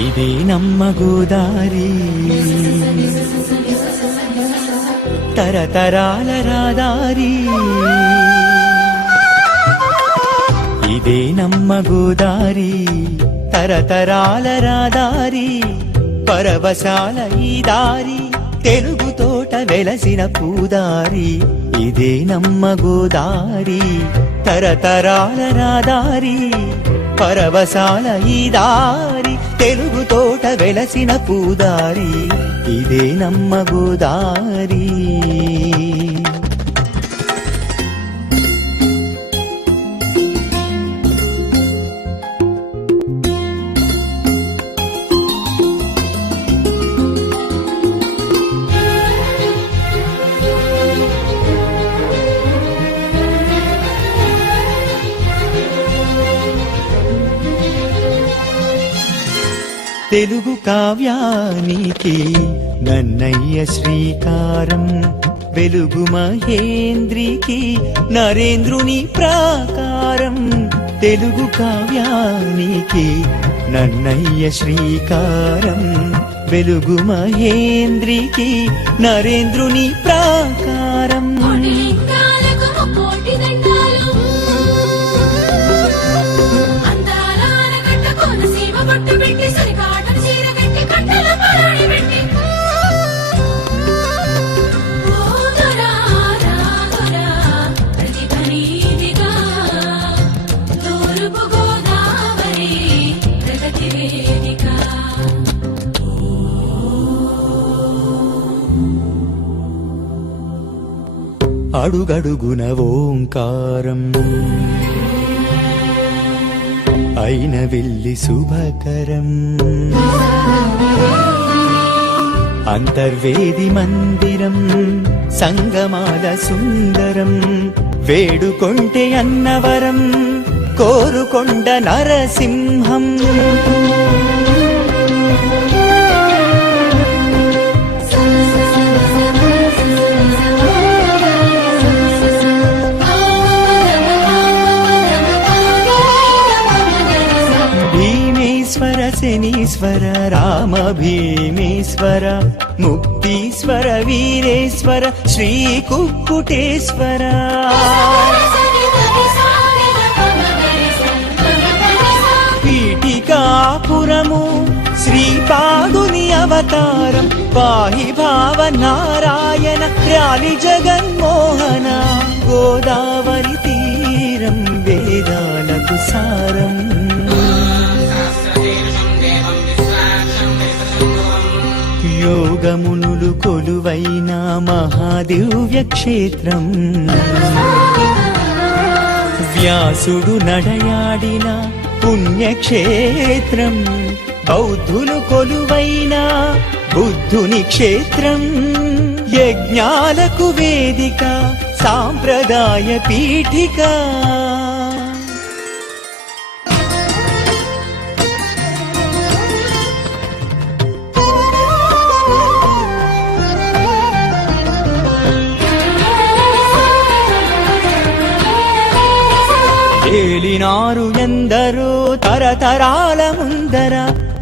ఇదే నమ్మ గోదారి తరతరాల రహదారి ఇదే నమ్మ గోదారి తరతరాల రహదారి పరవశాల ఈ దారి తెలుగు తోట వెలసిన పూదారి ఇదే నమ్మ గోదారి తరతరాల రహదారి పరవశాల ఈ దారి తెలుగు తోట వెలసిన పూదారి ఇదే నమ్మ గోదారి తెలుగు కావ్యానికి నన్నయ్య శ్రీకారం వెలుగు మహేంద్రికి నరేంద్రుని ప్రాకారం తెలుగు కావ్యానికి నన్నయ్య శ్రీకారం వెలుగు మహేంద్రికి నరేంద్రుని ప్రాకారం అడుగడుగున ఓంకారం అయిన వెళ్ళి శుభకరం అంతర్వేది మందిరం సంగమాల సుందరం వేడుకొంటే అన్నవరం కోరుకొండ నరసింహం శనీశ్వర రామ భీమేశ్వర ముక్తీశ్వర వీరేశ్వర శ్రీ కుక్కుటేశ్వర పీఠికాపురము శ్రీపాదుని అవతారం పాహి భావ నారాయణ ర్యాలి జగన్మోహన గోదావరి తీరం వేదాలకు సారం యోగమునులు కొలువైన మహాదివ్య క్షేత్రం వ్యాసుడు నడయాడిన పుణ్యక్షేత్రం బౌద్ధులు కొలువైన బుద్ధుని క్షేత్రం యజ్ఞాలకు వేదిక సాంప్రదాయ పీఠిక ఏలినారు ఎందరో తరతరాల ముందర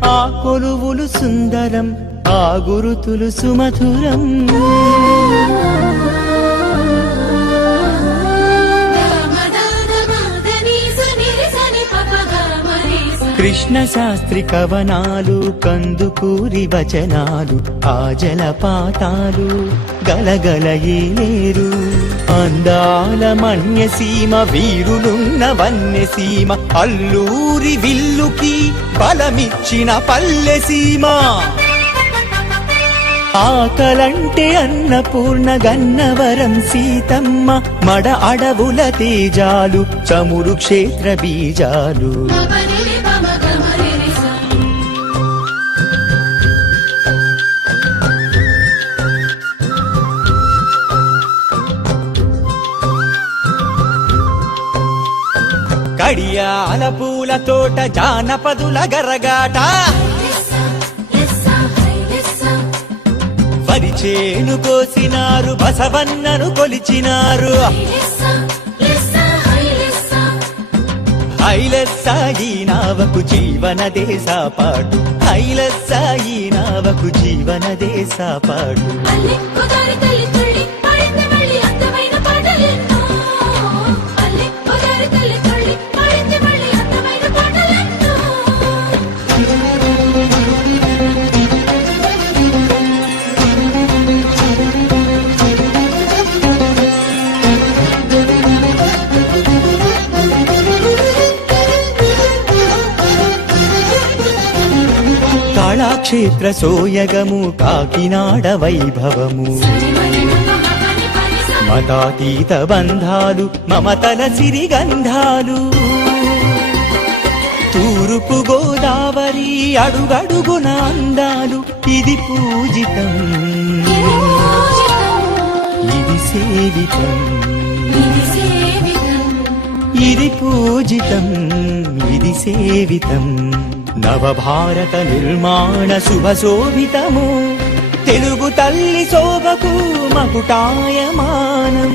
ఆ కొలువులు సుందరం ఆ గురుతులు సుమధురం కృష్ణ శాస్త్రి కవనాలు కందుకూరి వచనాలు ఆ జలపాతాలు గలగల ఏలేరు అందాల మన్యసీమ వీరులున్న వన్యసీమ అల్లూరి విల్లుకి బలమిచ్చిన పల్లెసీమ ఆకలంటే అన్నపూర్ణ గన్నవరం సీతమ్మ మడ అడవుల తేజాలు చమురు క్షేత్ర బీజాలు కడియాల పూల తోట జానపదుల గరగాట వరి చేను కోసినారు బసవన్నను కొలిచినారు హైలస్సాయి నావకు జీవనదే సాపాటు హైలస్సాయి నావకు జీవనదే సాపాటు కళాక్షేత్ర సోయగము కాకినాడ వైభవము మతాతీత బంధాలు మమతల సిరిగంధాలు తూర్పు గోదావరి అడుగడుగున అందాలు ఇది పూజితం ఇది సేవితం ఇది పూజితం ఇది సేవితం నవభారత నిర్మాణ శుభశోభితము తెలుగు తల్లి శోభకు మకుటాయమానం